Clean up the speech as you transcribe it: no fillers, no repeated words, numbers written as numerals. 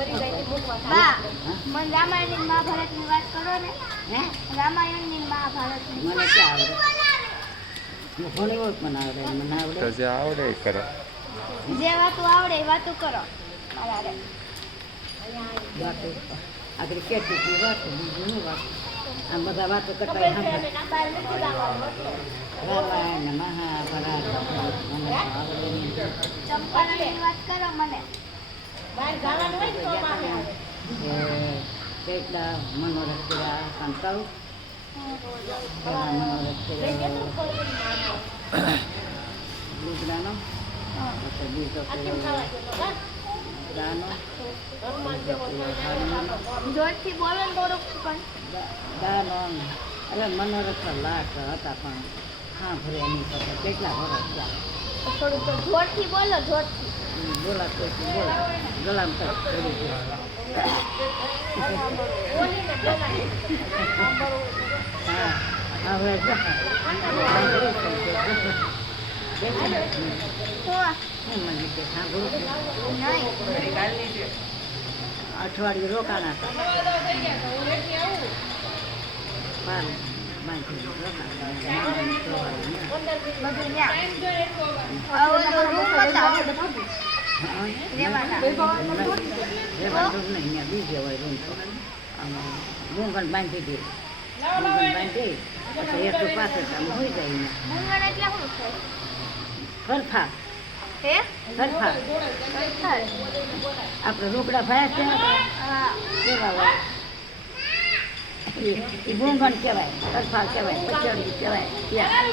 બા મને રામાયણ ની મહાભારત ની વાત કરો ને. હે રામાયણ ની મહાભારત ની મને ક્યાં આવડે હું ઘણી વખત મને આવડે મને આવડે તો જે આવડે એ કરો. જે વાતો આવડે એ વાતો કરો મારા રે. વાતો આગળ કેટલી હતી વાતો બીજું શું વાતો આમ બધા વાતો કરતા હોય રામાયણ ને મહાભારત મને આવડે નહીં. ચંપારણ ની વાત કરો મને. કેટલા મનોરથ કર્યા સંતાવ કેટલા મનોરથ કર્યા ગુજરાનો પછી બીજો દાનો જોરથી બોલો ને થોડુંક પણ. દાનો અરે મનોરથ લાખ હતા પણ હા ભરે એની પાસે કેટલા વર્ષ થયા થોડુંક તો જોરથી બોલો જોરથી. બોલાતો બોલા ગલામ તક પડી ગયો હા હવે મને કે સાંભળું અઠવાડિયું રોકાણા હતા મૂંગણ બાંધી દે મૂંગણ બાંધી પછી એટલું પાસે હોઈ જાય મૂંગણ એટલે શું છે? ફરફા હે ફરફા પથ્થર. આપણે રોકડા ભાયા છે હા કેવા હોય એ મૂંગણ કહેવાય ફરફા કહેવાય પચડી કહેવાય ત્યાં